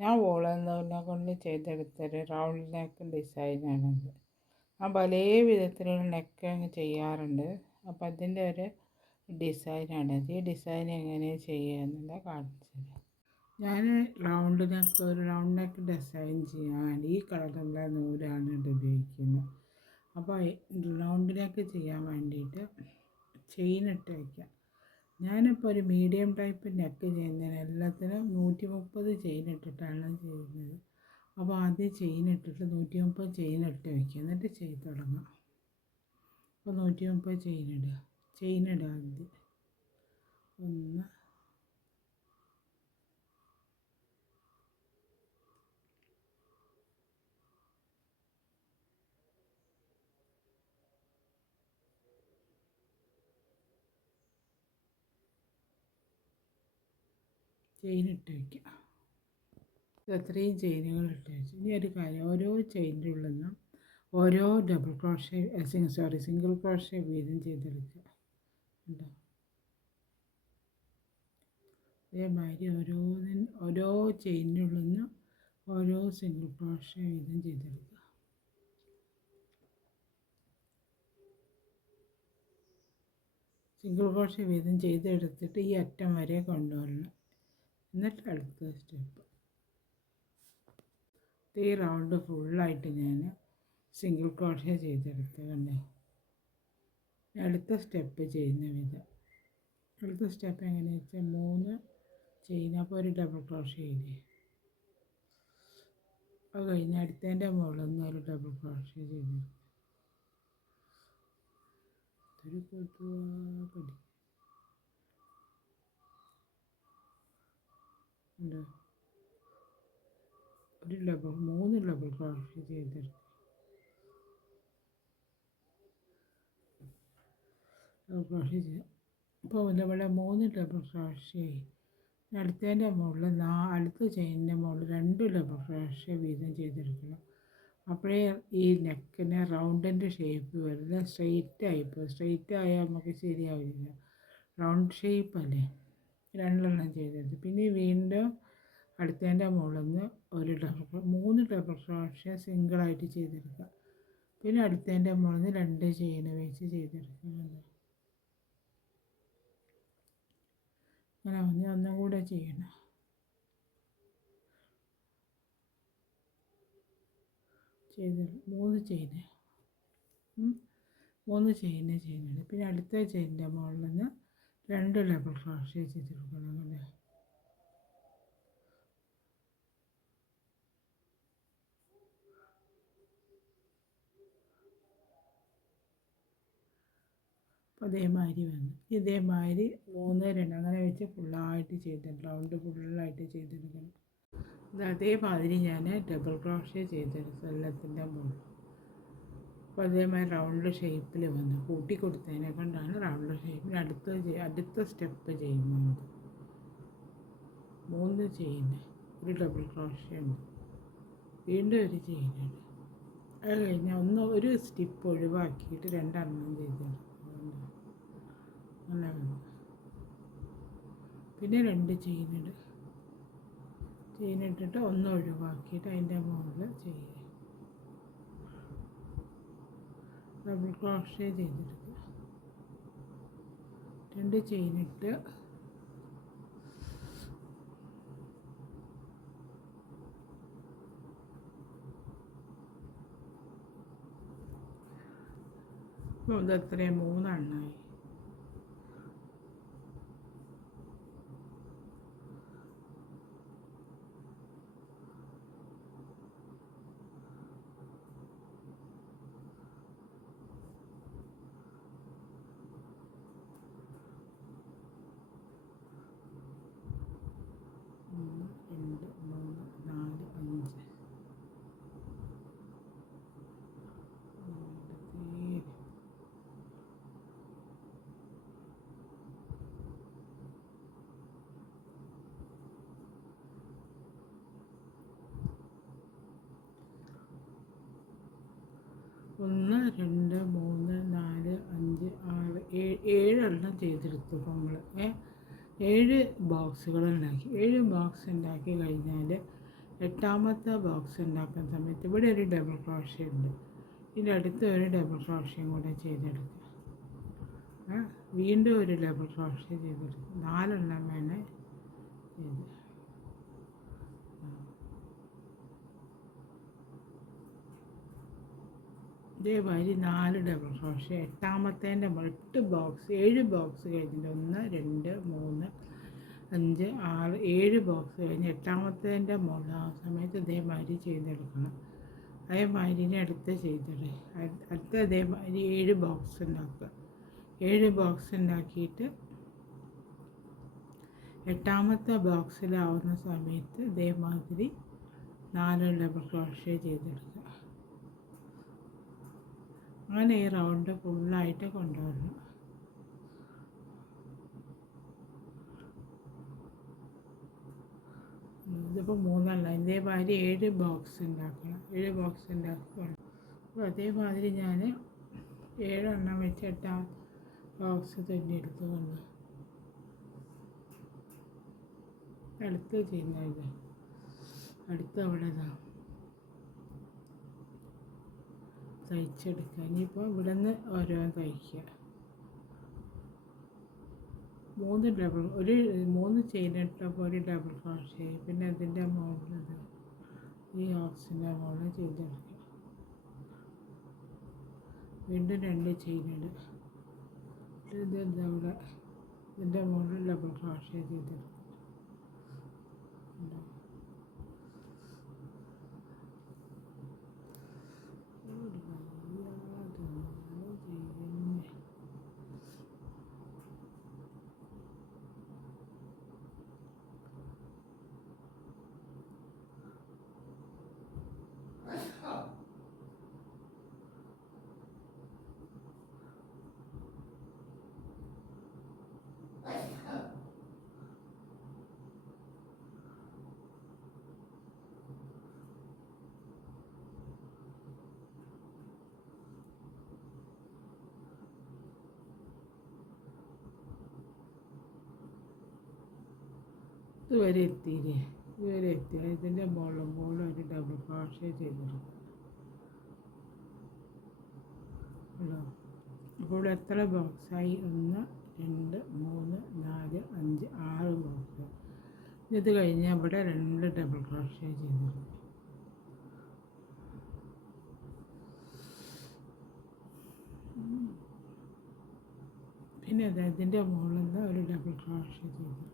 ഞാൻ വോളനെ കൊണ്ട് ചെയ്തെടുത്തൊരു round neck ഡിസൈനാണിത്. ഞാൻ പല വിധത്തിലുള്ള നെക്ക് അങ്ങ് ചെയ്യാറുണ്ട്. അപ്പം അതിൻ്റെ ഒരു ഡിസൈനാണിത്. ഈ ഡിസൈൻ എങ്ങനെയാണ് ചെയ്യുക കാണിച്ചത്. ഞാൻ ഒരു റൗണ്ട് നെക്ക് ഡിസൈൻ ചെയ്യാൻ ഈ കളറുള്ള നൂലാണ് ഉപയോഗിക്കുന്നത്. അപ്പോൾ റൗണ്ട് നെക്ക് ചെയ്യാൻ വേണ്ടിയിട്ട് ചെയിൻ ഇട്ട് വയ്ക്കാം. ഞാനിപ്പോൾ ഒരു മീഡിയം ടൈപ്പ് നെക്ക് ചെയ്യുന്നതിന് എല്ലാത്തിനും 130 ചെയിൻ ഇട്ടിട്ടാണ് ചെയ്യുന്നത്. അപ്പോൾ ആദ്യം ചെയിൻ ഇട്ടിട്ട് 130 ചെയിൻ ഇട്ട് വയ്ക്കുക, എന്നിട്ട് ചെയ്ത് തുടങ്ങാം. അപ്പോൾ 130 ചെയിൻ ഇടുക ആദ്യം. 1 ചെയിൻ ഇട്ട് വയ്ക്കുക. ഇത്രയും ചെയിനുകൾ ഇട്ട് വെച്ചു. ഇനി ഒരു കാര്യം, ഓരോ ചെയിൻ്റെ ഉള്ളിൽ നിന്നും ഓരോ സിംഗിൾ ക്രോഷേ വീതം ചെയ്തെടുക്കുക. ഉണ്ടോ? അതേമാതിരി ഓരോ ചെയിൻ്റെ ഉള്ളിൽ നിന്ന് ഓരോ സിംഗിൾ ക്രോഷേ വീതം ചെയ്തെടുക്കുക. സിംഗിൾ ക്രോഷേ വീതം ചെയ്തെടുത്തിട്ട് ഈ അറ്റം വരെ കൊണ്ടുവരണം. എന്നിട്ട് അടുത്ത സ്റ്റെപ്പ് ഈ റൗണ്ട് ഫുള്ളായിട്ട് ഞാൻ സിംഗിൾ ക്രോഷേ ചെയ്തെടുത്ത് കണ്ടേ. അടുത്ത സ്റ്റെപ്പ് ചെയ്യുന്ന വിധം. അടുത്ത സ്റ്റെപ്പ് എങ്ങനെയാണെന്ന് വെച്ചാൽ 3 ചെയിൻ, അപ്പോൾ ഒരു ഡബിൾ ക്രോഷേ ഇല്ലേ. അത് കഴിഞ്ഞ് അടുത്തതിൻ്റെ മുകളിൽ നിന്ന് ഒരു ഡബിൾ ക്രോഷേ ചെയ്തെടുക്കുക. ഉണ്ടോ? 3 ഡബിൾ ക്രോഷേ ചെയ്തെടുക്കുക. അപ്പോൾ ഇവിടെ 3 ഡബിൾ ക്രോഷേ. അടുത്തതിൻ്റെ മുകളിൽ അടുത്ത ചെയിനിൻ്റെ മുകളിൽ 2 ഡബിൾ ക്രോഷേ വീതം ചെയ്തെടുക്കണം. അപ്പോഴേ ഈ നെക്കിന് റൗണ്ടിൻ്റെ ഷേപ്പ് വരുന്നത്. സ്ട്രെയിറ്റ് ആയാൽ നമുക്ക് ശരിയാവില്ല. റൗണ്ട് ഷേപ്പ് അല്ലേ. 2 ചെയ്തെടുത്ത് പിന്നെ വീണ്ടും അടുത്തതിൻ്റെ മുകളിൽ നിന്ന് 3 ഡബിൾ ക്രോഷേ സിംഗിളായിട്ട് ചെയ്തെടുക്കുക. പിന്നെ അടുത്തതിൻ്റെ മുകളിൽ നിന്ന് 2 ചെയിൻ വെച്ച് ചെയ്തെടുക്കുന്നുണ്ട്. അങ്ങനെ ഒന്നും കൂടെ ചെയ്യണം. ചെയ്ത് 3 ചെയിൻ ചെയ്യുന്നുണ്ട്. പിന്നെ അടുത്ത ചെയിനിൻ്റെ മുകളിൽ നിന്ന് 2 ഡബിൾ ക്രോഷേ ചെയ്തെടുക്കണം. അല്ലേ? അപ്പോൾ അതേമാതിരി വന്നു. ഇതേമാതിരി 3, 2 അങ്ങനെ വെച്ച് ഫുള്ളായിട്ട് ചെയ്തെടുക്കണം. റൗണ്ട് ഫുള്ളായിട്ട് ചെയ്തെടുക്കണം. അതേമാതിരി ഞാൻ ഡബിൾ ക്രോഷേ ചെയ്തെടുത്തു എല്ലാത്തിൻ്റെ മുകളിൽ. അപ്പോൾ അതേമാതിരി റൗണ്ട് ഷേപ്പിൽ വന്നു. കൂട്ടി കൊടുത്തതിനെ കൊണ്ടാണ് റൗണ്ട് ഷേപ്പിൽ അടുത്ത സ്റ്റെപ്പ് ചെയ്യുന്നത്. 3 ചെയിൻ, ഒരു ഡബിൾ ക്രോഷേ ഉണ്ട്, വീണ്ടും ഒരു ചെയിനുണ്ട്. അത് കഴിഞ്ഞാൽ ഒരു സ്റ്റിപ്പ് ഒഴിവാക്കിയിട്ട് 2 ചെയ്തെടുക്കും. അങ്ങനെ പിന്നെ 2 ചെയിനിട്ടിട്ട് 1 ഒഴിവാക്കിയിട്ട് അതിൻ്റെ മുകളിൽ ചെയ്യുക. ഡബിൾ ക്രോഷേ ചെയ്തെടുക്കുക. 2 ചെയിനിട്ട് ഇതത്രയും 3 1, 2, 3, 4, 5, 6, 7 ചെയ്തെടുത്തു. അപ്പോൾ നമ്മൾ 7 ബോക്സുകൾ ഉണ്ടാക്കി. 7 ബോക്സ് ഉണ്ടാക്കി കഴിഞ്ഞാൽ എട്ടാമത്തെ ബോക്സ് ഉണ്ടാക്കുന്ന സമയത്ത് ഇവിടെ ഒരു ഡബിൾ ക്രോഷ്യ ഉണ്ട്, ഇതിൻ്റെ അടുത്ത് ഒരു ഡബിൾ ക്രോഷ്യം കൂടെ ചെയ്തെടുക്കുക. വീണ്ടും ഒരു ഡബിൾ ക്രോഷ്യ ചെയ്തെടുക്കുക. 4 എണ്ണം വേണേ ചെയ്ത്. ഇതേമാതിരി 4 ഡബിൾ ക്രോഷ്യ എട്ടാമത്തേൻ്റെ 8 ബോക്സ് 7 ബോക്സ് കഴിഞ്ഞിട്ട് 1 2 3 5 6 7 ബോക്സ് കഴിഞ്ഞ് എട്ടാമത്തേൻ്റെ മുകളിൽ ആ സമയത്ത് ഇതേമാതിരി ചെയ്തെടുക്കണം. അതേമാതിരി അടുത്ത ചെയ്തിട്ട് അടുത്ത അതേമാതിരി 7 ബോക്സ് ഉണ്ടാക്കുക. 7 ബോക്സ് ഉണ്ടാക്കിയിട്ട് എട്ടാമത്തെ ബോക്സിലാവുന്ന സമയത്ത് ഇതേമാതിരി 4 ഡബിൾ ക്രോഷ്യ ചെയ്തെടുക്കുക. അങ്ങനെ ഈ റൗണ്ട് ഫുള്ളായിട്ട് കൊണ്ടുവരണം. ഇതിപ്പോൾ 3 എണ്ണം ഇതേമാതിരി 7 ബോക്സ് ഉണ്ടാക്കണം. 7 ബോക്സ് ഉണ്ടാക്കണം. അപ്പോൾ അതേമാതിരി ഞാൻ 7 എണ്ണം വെച്ച് 8 ബോക്സ് തുന്നിയെടുത്ത് കൊണ്ട് അടുത്ത് ചെയ്യുന്നത് അടുത്ത് അവിടെ തയ്ച്ചെടുക്കുക. ഇനിയിപ്പോൾ ഇവിടെ നിന്ന് ഓരോന്ന് തയ്ക്കുക. 3 ചെയിൻ ഇട്ടപ്പോൾ ഒരു ഡബിൾ ക്രോഷ്യ, പിന്നെ അതിൻ്റെ മുകളിൽ ഈ ബോക്സിൻ്റെ മുകളിൽ ചെയ്തെടുക്കുക. വീണ്ടും 2 ചെയിൻ ഇടുക. അവിടെ ഇതിൻ്റെ മുകളിൽ ഡബിൾ ക്രോഷ്യ ചെയ്തെടുക്കുക. ഇതുവരെ എത്തിയില്ലേ? ഇതുവരെ എത്തിയ ഇതിൻ്റെ മുകളിലും ഒരു ഡബിൾ ക്രോഷ്യ ചെയ്തെടുക്കും. അപ്പോൾ ഇവിടെ എത്ര ബോക്സായി? 1 2 3 4 5 6 ബോക്സ്. ഇത് കഴിഞ്ഞാൽ ഇവിടെ 2 ഡബിൾ ക്രോഷ്യ ചെയ്തെടുക്കും. പിന്നെ ഇതിൻ്റെ മുകളിൽ നിന്ന് ഒരു ഡബിൾ ക്രോഷ്യ ചെയ്തു.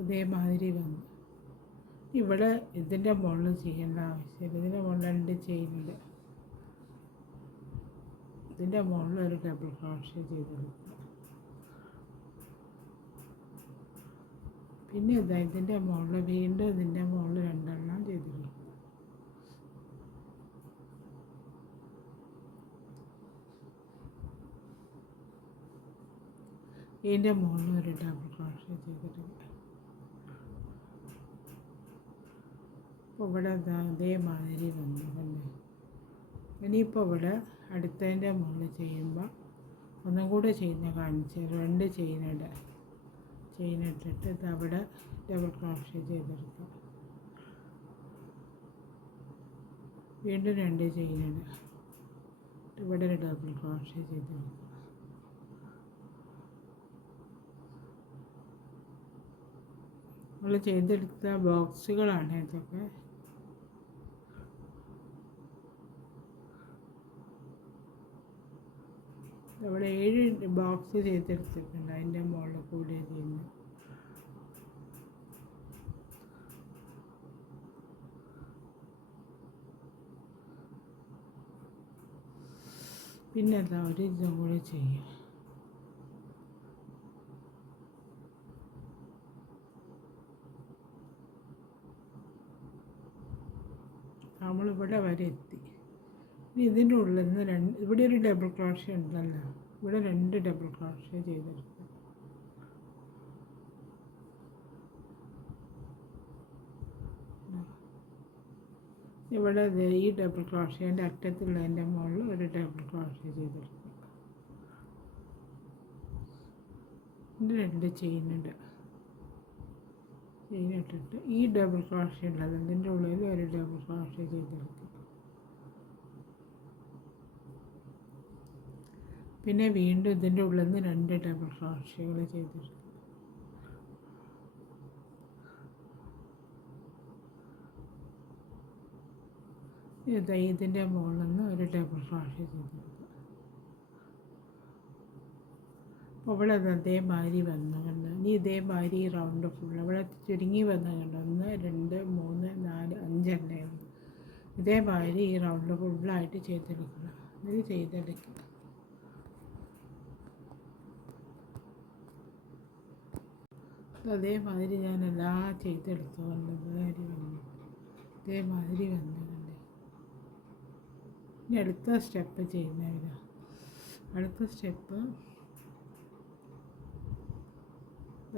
ഇതേമാതിരി വന്നു. ഇവിടെ ഇതിൻ്റെ മുകളിൽ ചെയ്യേണ്ട ആവശ്യമില്ല. ഇതിൻ്റെ മുകളിൽ 2 ചെയ്യുന്നുണ്ട്. ഇതിൻ്റെ മുകളിൽ ഒരു ഡബിൾ ക്രോഷ്യ ചെയ്തെടുക്കുക. പിന്നെ ഇതിൻ്റെ മുകളിൽ വീണ്ടും ഇതിൻ്റെ മുകളിൽ 2 എണ്ണം ചെയ്തെടുക്കുക. ഇതിൻ്റെ മുകളിൽ ഒരു ഡബിൾ ക്രോഷ്യ ചെയ്തെടുക്കുക. അപ്പോൾ ഇവിടെ അതേമാതിരി വന്നു. ഇനിയിപ്പോൾ ഇവിടെ അടുത്തതിൻ്റെ മുകളിൽ ചെയ്യുമ്പോൾ ഒന്നും കൂടെ ചെയ്യുന്ന കാണിച്ച് 2 ചെയിനിട്ടിട്ട് അവിടെ ഡബിൾ ക്രോഷ്യ ചെയ്തെടുക്കുക. വീണ്ടും 2 ചെയിനിടുക. ഇവിടെ ഒരു ഡബിൾ ക്രോഷ്യ ചെയ്തെടുക്കുക. നമ്മൾ ചെയ്തെടുത്ത ബോക്സുകളാണ് ഇതൊക്കെ. അവിടെ 7 ബോക്സ് ചെയ്തെടുത്തിട്ടുണ്ട്. അതിൻ്റെ മുകളിൽ കൂടെ ചെയ്യുന്നു. പിന്നെ ഒരു ഇതും കൂടെ ചെയ്യാം. നമ്മളിവിടെ വരെ എത്തി. ഇനി ഇതിൻ്റെ ഉള്ളിൽ നിന്ന് ഇവിടെ ഒരു ഡബിൾ ക്രോഷ്യ ഉണ്ടല്ലോ, ഇവിടെ 2 ഡബിൾ ക്രോഷ്യ ചെയ്തെടുക്കുക. ഇവിടെ ഈ ഡബിൾ ക്രോഷ്യേൻ്റെ അറ്റത്തുള്ളതിൻ്റെ മുകളിൽ ഒരു ഡബിൾ ക്രോഷ്യ ചെയ്തെടുക്കുക. ഇത് 2 ചെയിനുണ്ട്. ചെയിൻ ഇട്ടിട്ട് ഈ ഡബിൾ ക്രോഷ്യ ഉള്ളത് ഇതിൻ്റെ ഉള്ളിൽ ഒരു ഡബിൾ ക്രോഷ്യ ചെയ്തെടുക്കുക. പിന്നെ വീണ്ടും ഇതിൻ്റെ ഉള്ളിൽ നിന്ന് 2 ഡബിൾ ക്രോഷ്യകൾ ചെയ്തെടുക്കുക. ഇതിൻ്റെ മുകളിൽ നിന്ന് ഒരു ഡബിൾ ക്രോഷ്യ ചെയ്തെടുക്കുക. അപ്പോൾ ഇവിടെ അതേമാതിരി വന്നു കണ്ടോ. ഇനി ഇതേമാതിരി ഈ റൗണ്ട് ഫുൾ ഇവിടെ ചുരുങ്ങി വന്നു കണ്ടോ. 1 2 3 4 5 എണ്ണയാണ്. ഇതേമാതിരി ഈ റൗണ്ട് ഫുള്ളായിട്ട് ചെയ്തെടുക്കണം. ഇത് ചെയ്തെടുക്കുക. അതേമാതിരി ഞാൻ എല്ലാം ചെയ്തെടുത്തു വന്നു. ഇതേമാതിരി വന്നു കണ്ടേ. ഇനി അടുത്ത സ്റ്റെപ്പ് ചെയ്യുന്നതിനാ. അടുത്ത സ്റ്റെപ്പ്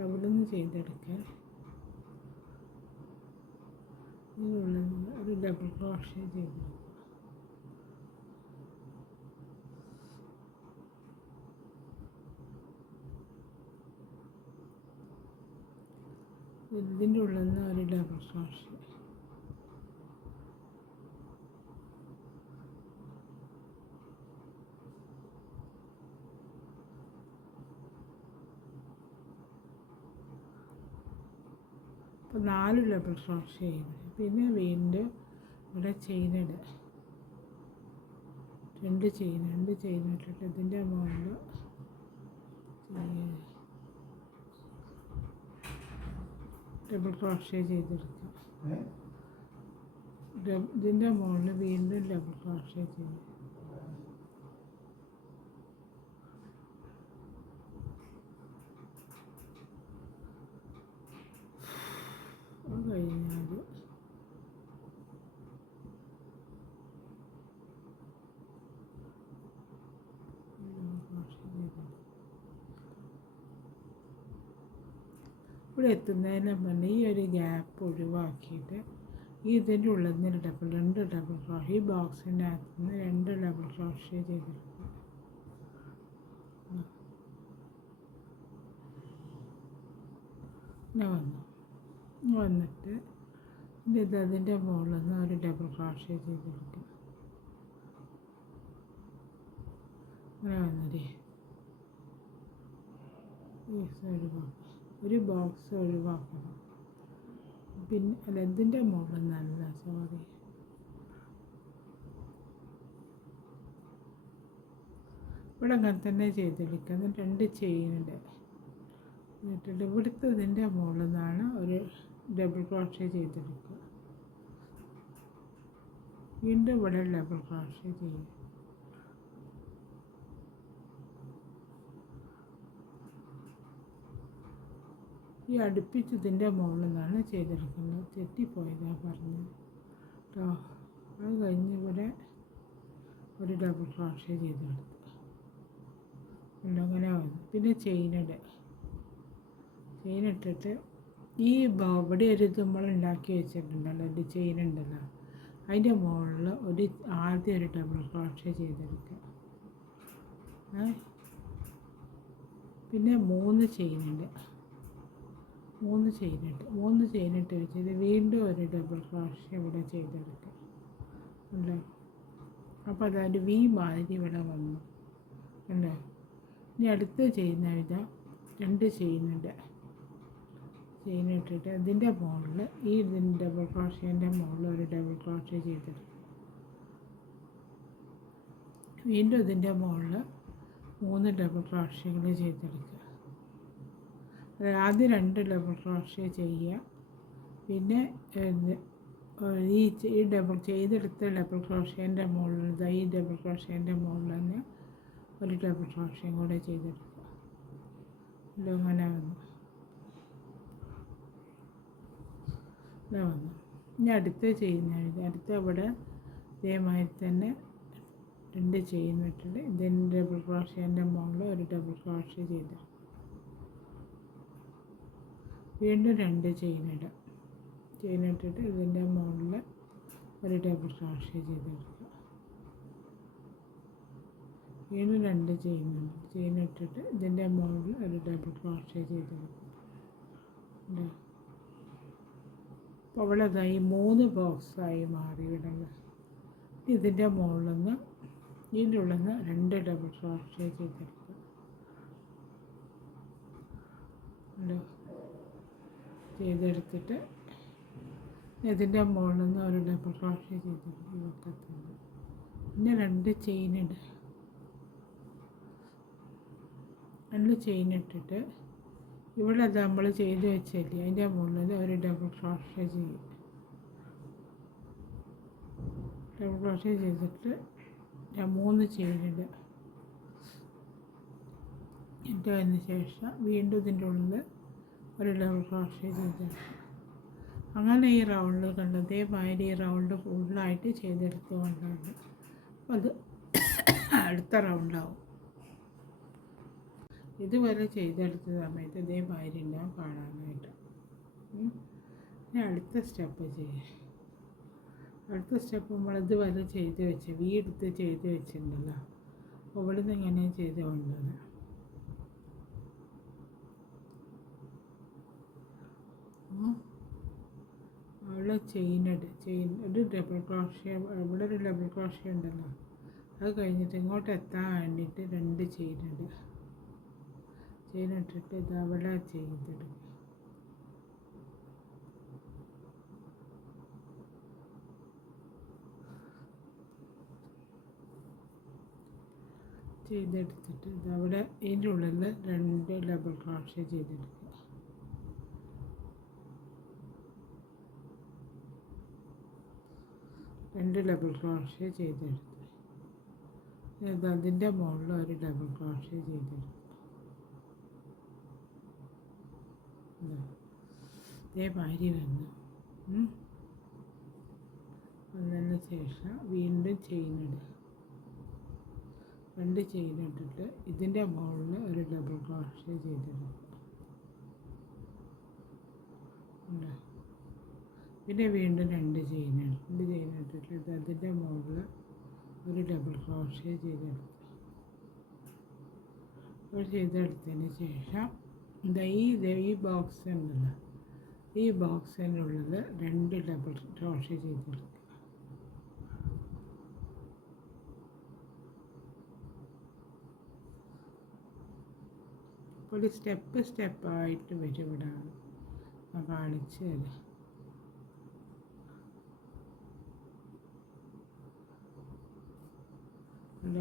അവിടെ നിന്ന് ചെയ്തെടുക്കുക. ഇതിനുള്ളിൽ ഒരു ഡബിൾ ക്രോഷ്യ ചെയ്തെടുക്കുക. ഇതിൻ്റെ ഉള്ളിൽ നിന്ന് ഒരു ഡബിൾ ക്രോഷ്യ. അപ്പോൾ 4 ഡബിൾ ക്രോഷ്യ ചെയ്യുന്നത്. പിന്നെ വീണ്ടും ഇവിടെ ചെയിനിടുക. 2 ചെയിൻ ഇട്ടിട്ട് ഇതിൻ്റെ മുകളിൽ ഡബിൾ ക്രോഷ്യ ചെയ്തെടുക്കുക. ഇതിൻ്റെ മുകളിൽ വീണ്ടും ഡബിൾ ക്രോഷ്യ ചെയ്യും. അത് കഴിഞ്ഞാൽ ഇവിടെ എത്തുന്നതിന് മുന്നേ ഈ ഒരു ഗ്യാപ്പ് ഒഴിവാക്കിയിട്ട് ഇതിൻ്റെ ഉള്ളിൽ നിന്ന് 2 ഡബിൾ ക്രോഷ്യ, ഈ ബോക്സിൻ്റെ അകത്ത് നിന്ന് 2 ഡബിൾ ക്രോഷ്യ ചെയ്തെടുക്കുക. വന്നിട്ട് അതിൻ്റെ മുകളിൽ നിന്ന് ഒരു ഡബിൾ ക്രോഷ്യ ചെയ്തെടുക്കുക. അങ്ങനെ വന്നതേ ഒരു ബോക്സ് ഒഴിവാക്കണം. പിന്നെ അല്ല ഇതിൻ്റെ മുകളിൽ നല്ല സോറി ഇവിടെ അങ്ങനെ തന്നെ ചെയ്തെടുക്കുക. 2 ചെയിനുണ്ട് എന്നിട്ട് ഇവിടുത്തെ ഇതിൻ്റെ മുകളിൽ നിന്നാണ് ഒരു ഡബിൾ ക്രോഷ്യ ചെയ്തെടുക്കുക. വീണ്ടും ഇവിടെ ഡബിൾ ക്രോഷ്യ ചെയ്യും. ഈ അടുപ്പിച്ചതിൻ്റെ മുകളിൽ നിന്നാണ് ചെയ്തെടുക്കുന്നത്. തെറ്റിപ്പോയതാണ് പറഞ്ഞത് കേട്ടോ. അത് കഴിഞ്ഞ് ഇവിടെ ഒരു ഡബിൾ ക്രോഷ്യ ചെയ്തെടുത്തു. അങ്ങനെ വന്നു. പിന്നെ ചെയിനിട്ടിട്ട് ഈ ഇവിടെ ഒരു ഇത് നമ്മൾ ഉണ്ടാക്കി വെച്ചിട്ടുണ്ടല്ലോ, ഒരു ചെയിൻ ഉണ്ടല്ലോ, അതിൻ്റെ മുകളിൽ ആദ്യം ഒരു ഡബിൾ ക്രോഷ്യ ചെയ്തെടുക്കുക. പിന്നെ 3 ചെയിനുണ്ട്. 3 ചെയിനിട്ട് വെച്ചിട്ട് വീണ്ടും ഒരു ഡബിൾ ക്രോഷ്യ ഇവിടെ ചെയ്തെടുക്കുക. ഉണ്ടോ. അപ്പോൾ അതൊരു വി മാതിരി ഇവിടെ വന്നു. ഉണ്ടോ. ഇനി അടുത്ത് ചെയ്യുന്ന വിധം 2 ചെയിനിട്ടിട്ട് അതിൻ്റെ മുകളിൽ ഇതിൻ്റെ ഡബിൾ ക്രോഷ്യൻ്റെ മുകളിൽ ഒരു ഡബിൾ ക്രോഷ്യ ചെയ്തെടുക്കും. വീണ്ടും ഇതിൻ്റെ മുകളിൽ 3 ഡബിൾ ക്രോഷ്യകൾ ചെയ്തെടുക്കുക. ആദ്യം 2 ഡബിൾ ക്രോഷ്യ ചെയ്യുക. പിന്നെ ഈ ഡബിൾ ചെയ്തെടുത്ത ഡബിൾ ക്രോഷ്യേൻ്റെ മുകളിൽ ഈ ഡബിൾ ക്രോഷ്യേൻ്റെ മുകളിൽ തന്നെ ഒരു ഡബിൾ ക്രോഷ്യം കൂടെ ചെയ്തെടുക്കുക. അങ്ങനെ വന്നു. ഇനി അടുത്ത അടുത്ത ഇവിടെ ഇതേമാതിരി തന്നെ 2 ചെയിൻ ഇട്ടിട്ട് ഇതിൻ്റെ ഡബിൾ ക്രോഷ്യേൻ്റെ മുകളിൽ ഒരു ഡബിൾ ക്രോഷ്യ ചെയ്ത് വീണ്ടും 2 ചെയിനിട്ടിട്ട് ഇതിൻ്റെ മുകളിൽ ഒരു ഡബിൾ ക്രോഷ്യ ചെയ്തെടുക്കുക. വീണ്ടും 2 ചെയിനിട്ടിട്ട് ഇതിൻ്റെ മുകളിൽ ഒരു ഡബിൾ ക്രോഷ്യ ചെയ്തെടുക്കുക. അപ്പോൾ അവിടെ അതായി 3 ബോക്സായി മാറി ഇടുന്നത്. ഇതിൻ്റെ മുകളിൽ നിന്ന് ഇതിൻ്റെ ഉള്ളിൽ നിന്ന് 2 ഡബിൾ ക്രോഷേ ചെയ്തെടുക്കുക. ചെയ്തെടുത്തിട്ട് ഇതിൻ്റെ മുകളിൽ നിന്ന് ഒരു ഡബിൾ ക്രോഷേ ചെയ്തെടുക്കുക. വെക്കത്തുണ്ട്. പിന്നെ 2 ചെയിൻ ഇടുക. 2 ചെയിൻ ഇട്ടിട്ട് ഇവിടെ അത് നമ്മൾ ചെയ്ത് വെച്ചില്ലേ അതിൻ്റെ മുകളിൽ ഒരു ഡബിൾ ക്രോഷേ ചെയ്യും. ഡബിൾ ക്രോഷേ ചെയ്തിട്ട് 3 ചെയിൻ ഇടുക. ഇട്ടതിന് ശേഷം വീണ്ടും ഇതിൻ്റെ ഉള്ളിൽ ഒരു ഡബിൾ ക്രോഷേ ചെയ്തെടുക്കുക. അങ്ങനെ ഈ റൗണ്ട് കണ്ട് ഇതേമാതിരി ഈ റൗണ്ട് ഫുള്ളായിട്ട് ചെയ്തെടുത്തുകൊണ്ടാണ് അത് അടുത്ത റൗണ്ടാവും. ഇതുവരെ ചെയ്തെടുത്ത സമയത്ത് ഇതേമാതിരി ഉണ്ടാവും കാണാനായിട്ട്. ഇനി അടുത്ത സ്റ്റെപ്പ് ചെയ്യുക. അടുത്ത സ്റ്റെപ്പ് നമ്മൾ ഇതുവരെ ചെയ്ത് വെച്ച് എടുത്ത് ചെയ്ത് വെച്ചിട്ടുണ്ടല്ലോ. അപ്പോൾ ഇവിടെ നിന്ന് ഇങ്ങനെ ചെയ്ത് കൊണ്ടുവന്ന് അവിടെ ചെയിൻ ഒരു ഡബിൾ ക്രോഷേ, ഇവിടെ ഒരു ഡബിൾ ക്രോഷേ ഉണ്ടല്ലോ. അത് കഴിഞ്ഞിട്ട് ഇങ്ങോട്ട് എത്താൻ വേണ്ടിയിട്ട് 2 ചെയിൻ ഇടുക. ചെയിൻ ഇട്ടിട്ട് ഇത് അവിടെ ചെയ്തെടുക്കുക. ചെയ്തെടുത്തിട്ട് ഇതവിടെ ഇതിൻ്റെ ഉള്ളിൽ 2 ഡബിൾ ക്രോഷേ ചെയ്തെടുക്കുക. 2 ഡബിൾ ക്രോഷേ ചെയ്തെടുത്ത് അതിൻ്റെ മുകളിൽ ഒരു ഡബിൾ ക്രോഷേ ചെയ്തെടുക്കുക. ഇതേമാതിരി വന്നു. വന്നതിന് ശേഷം വീണ്ടും ചെയിൻ ഇടുക. 2 ചെയിൻ ഇട്ടിട്ട് ഇതിൻ്റെ മുകളിൽ ഒരു ഡബിൾ ക്രോഷേ ചെയ്തെടുക്കുക. പിന്നെ വീണ്ടും 2 ചെയിൻ ഇട്ടിട്ട് അതിൻ്റെ മുകളിൽ ഒരു ഡബിൾ ക്രോഷേ ചെയ്തെടുക്കുക. ചെയ്തെടുത്തതിന് ശേഷം ഈ ബോക്സ് ഉണ്ടല്ലോ, ഈ ബോക്സിനുള്ളിൽ 2 ഡബിൾ ക്രോഷേ ചെയ്തെടുക്കുക. അപ്പോൾ സ്റ്റെപ്പായിട്ട് വരും. ഇവിടെ കാണിച്ച് തരാം.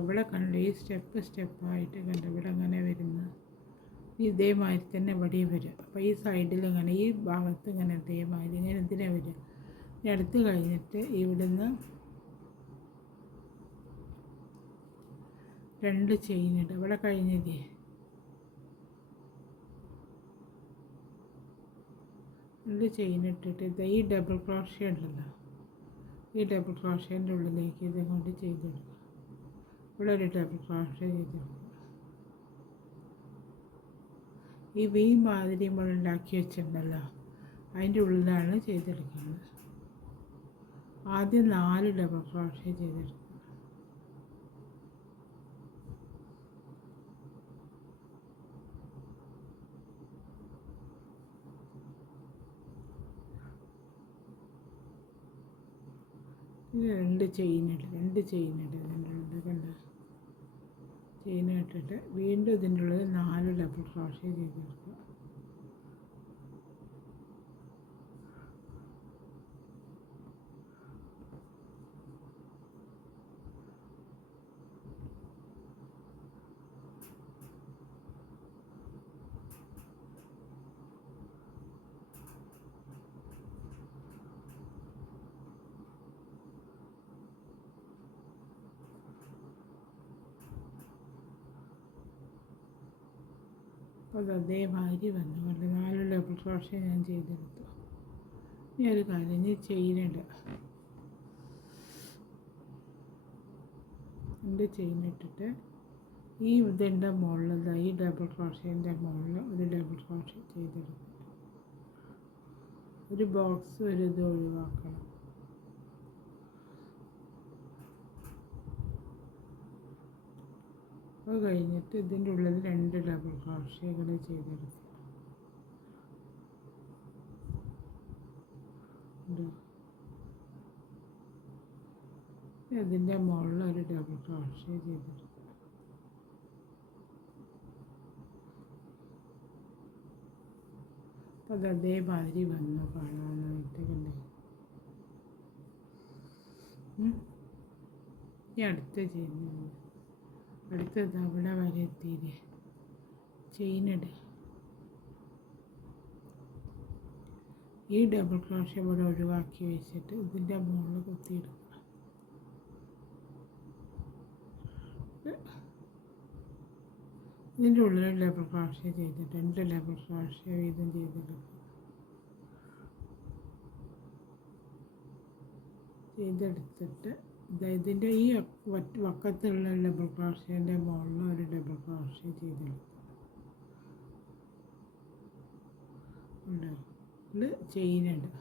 ഇവിടെ കണ്ട് ഈ സ്റ്റെപ്പായിട്ട് കണ്ട് ഇവിടെ അങ്ങനെ വരുന്നത്. ഇതേമാതിരി തന്നെ ഇവിടെയും വരും. അപ്പോൾ ഈ സൈഡിൽ ഇങ്ങനെ ഈ ഭാഗത്ത് ഇങ്ങനെ ഇതേമാതിരി ഇങ്ങനെ ഇതിനെ വരും. അടുത്ത് കഴിഞ്ഞിട്ട് ഇവിടുന്ന് 2 ചെയിൻ ഇടുക. ഇവിടെ കഴിഞ്ഞില്ലേ, 2 ചെയിൻ ഇട്ടിട്ട് ഈ ഡബിൾ ക്രോഷേ ഉണ്ടല്ലോ, ഈ ഡബിൾ ക്രോഷേൻ്റെ ഉള്ളിലേക്ക് ഇത് കൊണ്ട് ചെയ്തെടുക്കുക. ഇവിടെ ഒരു ഡബിൾ ക്രോഷേ ചെയ്തെടുക്കുക. ഈ വി മാതിരി നമ്മൾ ഉണ്ടാക്കി വെച്ചിട്ടുണ്ടല്ലോ അതിൻ്റെ ഉള്ളിലാണ് ചെയ്തെടുക്കുന്നത്. ആദ്യം 4 ഡബിൾ ക്രോഷേ ചെയ്തെടുക്കുക. ഇത് 2 ചെയിൻ ഇടുക. കണ്ട ചെയിൻ ഇട്ടിട്ട് വീണ്ടും ഇതിൻ്റെ ഉള്ളിൽ 4 ഡബിൾ ക്രോഷേ ചെയ്തെടുക്കുക. അപ്പോൾ അതേമാതിരി വന്നുകൊണ്ട് 4 ഡബിൾ ക്രോഷേ ഞാൻ ചെയ്തെടുത്തു. ഇനി ഒരു കാര്യം, ഇനി ചെയിനിടുക. 2 ചെയിൻ ഇട്ടിട്ട് ഈ ഇതിൻ്റെ മുകളിൽ ഈ ഡബിൾ ക്രോഷേൻ്റെ മുകളിൽ ഒരു ഡബിൾ ക്രോഷേ ചെയ്തെടുക്കുക. ഒരു ബോക്സ് ഒരു ഇത് ഒഴിവാക്കണം. അത് കഴിഞ്ഞിട്ട് ഇതിൻ്റെ ഉള്ളിൽ 2 ഡബിൾ ക്രോഷേകൾ ചെയ്തെടുക്കുക. അതിൻ്റെ മുകളിൽ ഒരു ഡബിൾ ക്രോഷേ ചെയ്തിട്ട് അപ്പോൾ അത് അതേമാതിരി വന്നു കാണാനായിട്ട് കണ്ടേ. ഈ അടുത്ത ചെയ്യുന്നുണ്ട്, അടുത്തത് അവിടെ വരെ എത്തിയില്ലേ. ചെയിനിട് ഈ ഡബിൾ ക്രോഷേ ഇവിടെ ഒഴിവാക്കി വെച്ചിട്ട് ഇതിൻ്റെ മുകളിൽ കുത്തിയിടുക. ഇതിൻ്റെ ഉള്ളിൽ ഡബിൾ ക്രോഷേ ചെയ്തിട്ട് 2 ഡബിൾ ക്രോഷേ വീതം ചെയ്തെടുത്തിട്ട് ഇതിൻ്റെ ഈ വക്കത്തുള്ള ഡബിൾ ക്രോഷേൻ്റെ മുകളിൽ ഒരു ഡബിൾ ക്രോഷേ ചെയ്തെടുക്കുക. ചെയിനിടുക.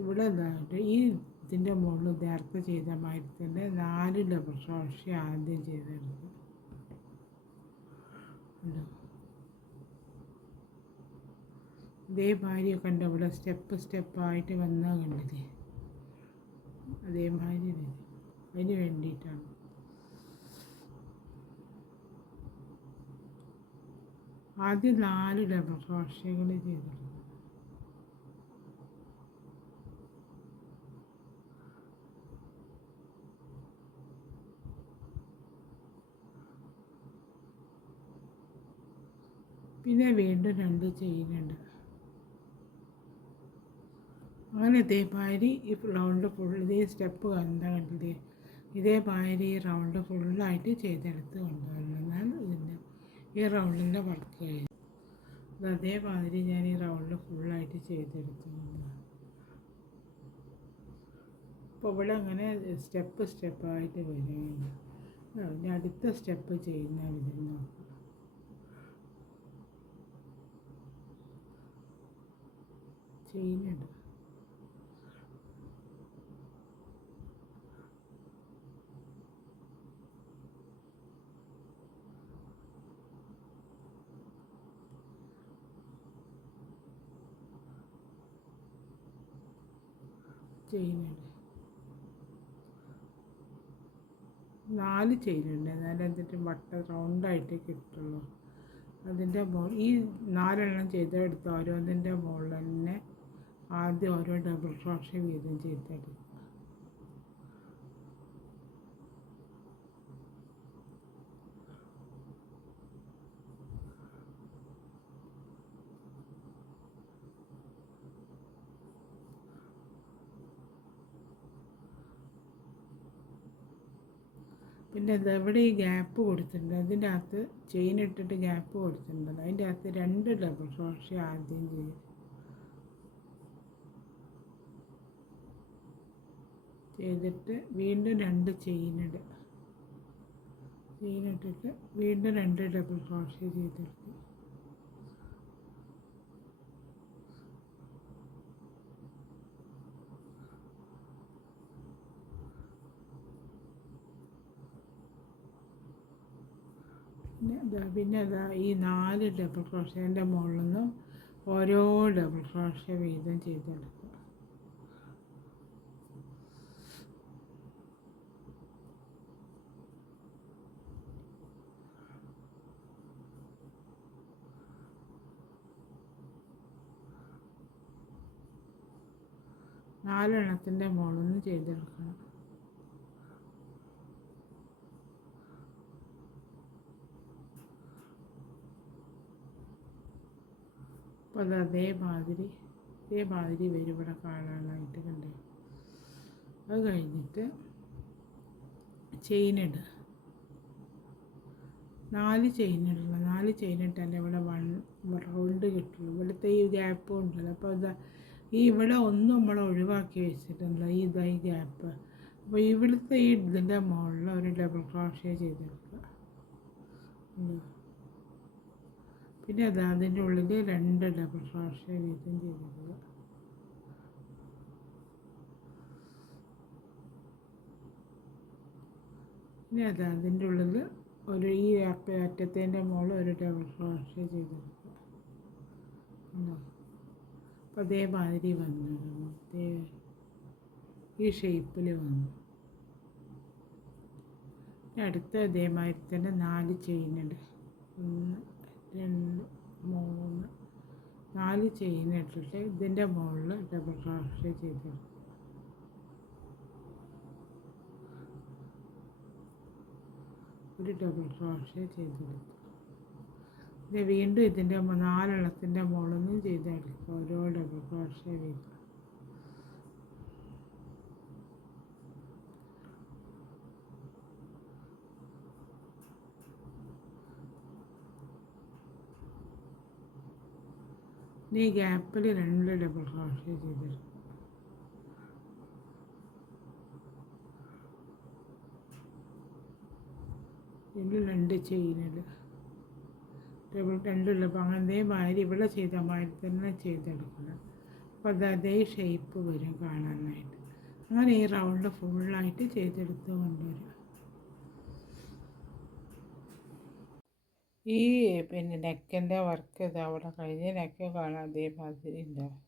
ഇവിടെ എന്തായിട്ട് ഈ ഇതിൻ്റെ മുകളിൽ നേരത്തെ ചെയ്ത മാതിരി തന്നെ 4 ഡബിൾ ക്രോഷേ ആദ്യം ചെയ്തെടുക്കുക. അതേമാതിരിയൊക്കെ ഉണ്ട്. ഇവിടെ സ്റ്റെപ്പായിട്ട് വന്നാൽ കണ്ടില്ലേ, അതേമാതിരി വരും. അതിന് വേണ്ടിയിട്ടാണ് ആദ്യം 4 ഡബിൾ ക്രോഷേകൾ ചെയ്തെടുക്കുക. പിന്നെ വീണ്ടും 2 ചെയിനുണ്ട്. അങ്ങനെ ഇതേമാതിരി ഈ റൗണ്ട് ഫുൾ ഇതേ സ്റ്റെപ്പ് എന്താ കണ്ടില്ലേ, ഇതേമാതിരി ഈ റൗണ്ട് ഫുള്ളായിട്ട് ചെയ്തെടുത്ത് കൊണ്ടുവന്നാൽ ഇതിൻ്റെ ഈ റൗണ്ടിൻ്റെ വർക്ക് കഴിഞ്ഞു. അതേമാതിരി ഞാൻ ഈ റൗണ്ട് ഫുള്ളായിട്ട് ചെയ്തെടുത്തു. അപ്പോൾ ഇവിടെ അങ്ങനെ സ്റ്റെപ്പായിട്ട് വരികയാണ്. ഇനി അടുത്ത സ്റ്റെപ്പ് ചെയ്യുന്ന വിധം നോക്കാം. ചെയിനിടുക. ചെയിനുണ്ട് 4 ചെയിനുണ്ട്. എന്നാലും എന്നിട്ട് റൗണ്ടായിട്ട് കിട്ടുള്ളൂ. അതിൻ്റെ ഈ 4 ചെയ്തെടുത്ത് ഓരോന്നിൻ്റെ മുകളിൽ തന്നെ ആദ്യം ഓരോ ഡബിൾ ക്രോഷേ വീതം ചെയ്തെടുക്കുക. പിന്നെ എവിടെ ഈ ഗ്യാപ്പ് കൊടുത്തിട്ടുണ്ട്, അതിൻ്റെ അകത്ത് ചെയിൻ ഇട്ടിട്ട് ഗ്യാപ്പ് കൊടുത്തിട്ടുണ്ട്. അതിൻ്റെ അകത്ത് 2 ഡബിൾ ക്രോഷേ ആദ്യം ചെയ്തിട്ട് വീണ്ടും 2 ചെയിനിടുക. ചെയിനിട്ടിട്ട് വീണ്ടും 2 ഡബിൾ ക്രോഷേ ചെയ്തെടുക്കുക. പിന്നെ ഈ 4 ഡബിൾ ക്രോഷേൻ്റെ മുകളിൽ നിന്ന് ഓരോ ഡബിൾ ക്രോഷേ വീതം ചെയ്തെടുക്കുക. നാലെണ്ണത്തിൻ്റെ മുകളിൽ നിന്ന് ചെയ്തെടുക്കണം. അപ്പോൾ അത് അതേമാതിരി വരും ഇവിടെ കാണാനായിട്ട് കണ്ടേ. അത് കഴിഞ്ഞിട്ട് ചെയിനിടുക. 4 ചെയിനിടണം. 4 ചെയിനിട്ടാലേ ഇവിടെ റൗണ്ട് കിട്ടുള്ളൂ. ഇവിടുത്തെ ഈ ഗ്യാപ്പും ഉണ്ടല്ലോ. അപ്പോൾ ഇവിടെ ഒന്നും നമ്മൾ ഒഴിവാക്കി വെച്ചിട്ടുണ്ട്. ഈ ഗ്യാപ്പ്. അപ്പോൾ ഇവിടുത്തെ ഈ ഇതിൻ്റെ മുകളിൽ ഒരു ഡബിൾ ക്രോഷേ ചെയ്തെടുക്കുക. പിന്നെ അതിൻ്റെ ഉള്ളിൽ 2 ഡബിൾ ക്രോഷേ വീതം ചെയ്തെടുക്കുക. പിന്നെ അതിൻ്റെ ഉള്ളിൽ ഒരു ഈ അറ്റത്തിൻ്റെ മുകളിൽ ഒരു ഡബിൾ ക്രോഷ്യ ചെയ്തെടുക്കുക. ഉണ്ടോ? അപ്പോൾ അതേമാതിരി വന്നു, ഈ ഷേപ്പിൽ വന്നു. അടുത്ത അതേമാതിരി തന്നെ 4 ചെയിനുണ്ട്. 1 2 3 4 ചെയിൻ ഇട്ടിട്ട് ഇതിൻ്റെ മുകളിൽ ഡബിൾ ക്രോഷ്യ ചെയ്തെടുക്കും. ഒരു ഡബിൾ ക്രോഷ്യ ചെയ്തെടുക്കും. ഇത് വീണ്ടും ഇതിൻ്റെ 4 എണ്ണത്തിൻ്റെ മുകളിൽ നിന്നും ചെയ്തെടുക്കുക. ഓരോ ഡബിൾ ക്രോഷ്യ വീതം. ഈ ഗ്യാപ്പിൽ 2 ഡബിൾ ക്രോഷ്യ ചെയ്തെടുക്കും. ഇതിൽ 2 ചെയിനിൽ ഡബിൾ 2 ഉള്ളപ്പോൾ അങ്ങനത്തെ മാതിരി ഇവിടെ ചെയ്ത മാതിരി തന്നെ ചെയ്തെടുക്കണം. അപ്പോൾ അത് അതേ ഷേപ്പ് വരും കാണാനായിട്ട്. അങ്ങനെ ഈ റൗണ്ട് ഫുള്ളായിട്ട് ചെയ്തെടുത്ത് കൊണ്ടുവരിക. ഈ നെക്കിൻ്റെ വർക്ക് ഇത് അവിടെ കഴിഞ്ഞ് നെക്ക് കാണാൻ അതേമാതിരി ഉണ്ടാവും.